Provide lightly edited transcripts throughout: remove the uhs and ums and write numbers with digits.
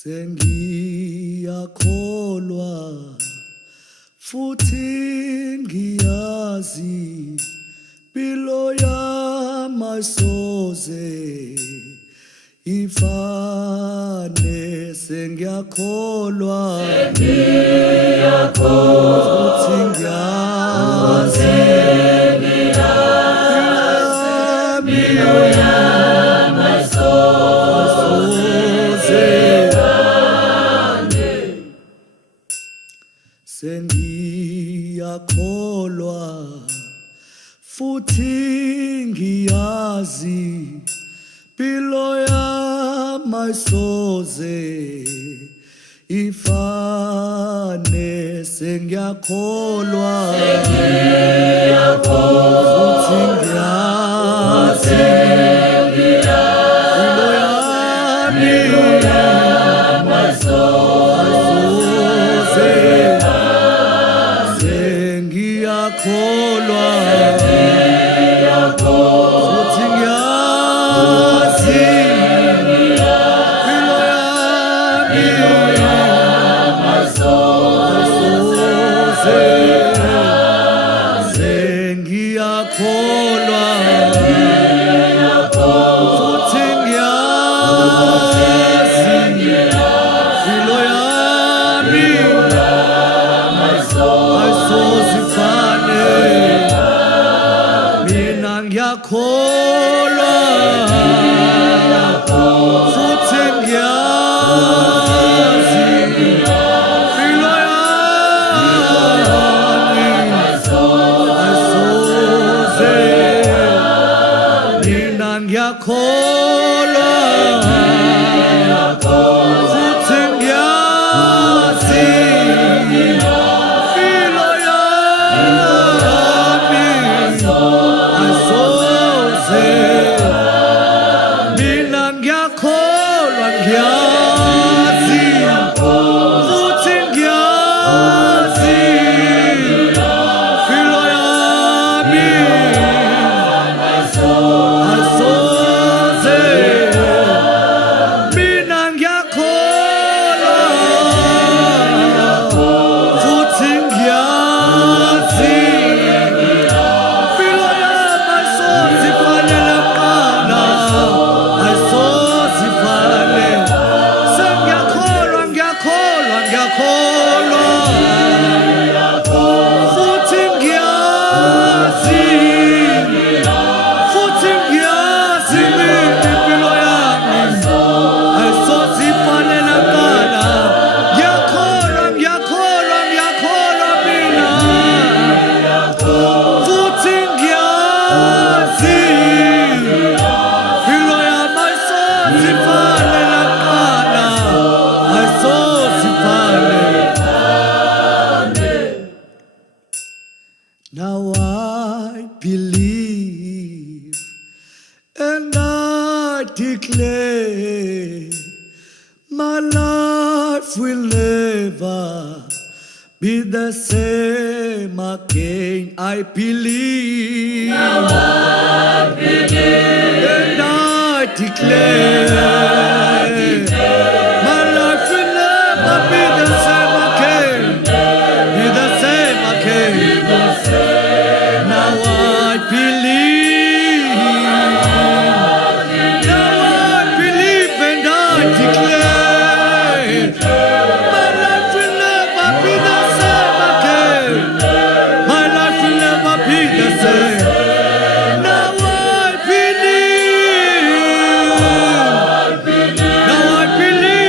Sengiyakholwa futhi ngiyazi impilo yamasoze ifane sengiyakholwa futhi ngiyazi impilo yamasoze Sengiyakholwa futhi ngiyazi impilo yamasoze ifane sengiyakholwa futhi ngiyazi impilo yamasoze Sengiyakholwa futhi ngiyazi impilo yamasoze Sengiyakholwa futhi ngiyazi impilo Ngiyakholwa futhi ngiyazi impilo yamasoze mina ngiyakholwa futhi ngiyazi impilo mina ngiyakholwa ngiyazi futhi ngiyazi impilo yamasoze mina ngiyakholwa futhi ngiyazi impilo yamasoze ifanele mana ngiyakholwa futhi ngiyazi impilo yami ayisoze ifanele kana ngiyakholwa mina futhi ngiyazi impilo yami ayisoze ifanele kana ayisoze Now I believe and I declare my life will never be the same again. I believe. Now I believe and I declare my life will never be the same again. Be the same again. Now I believe and I declare my life will never be the same again. My life will never be the same. Now I believe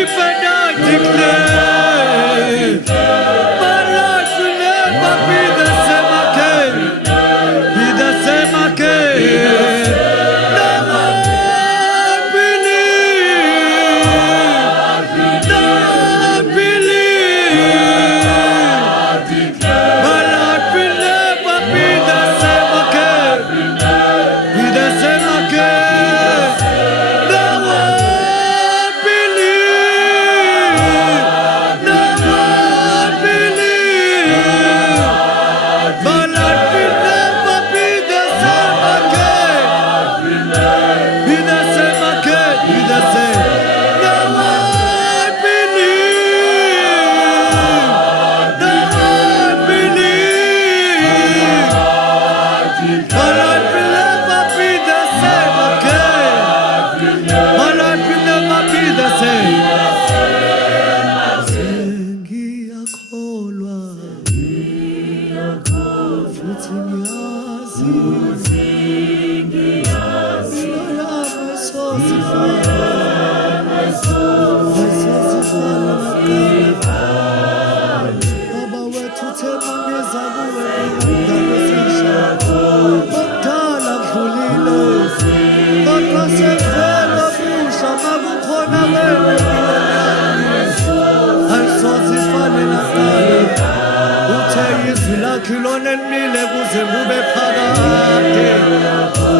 kilonenile kuzemube phakade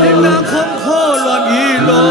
ingakho mkholwa ngilo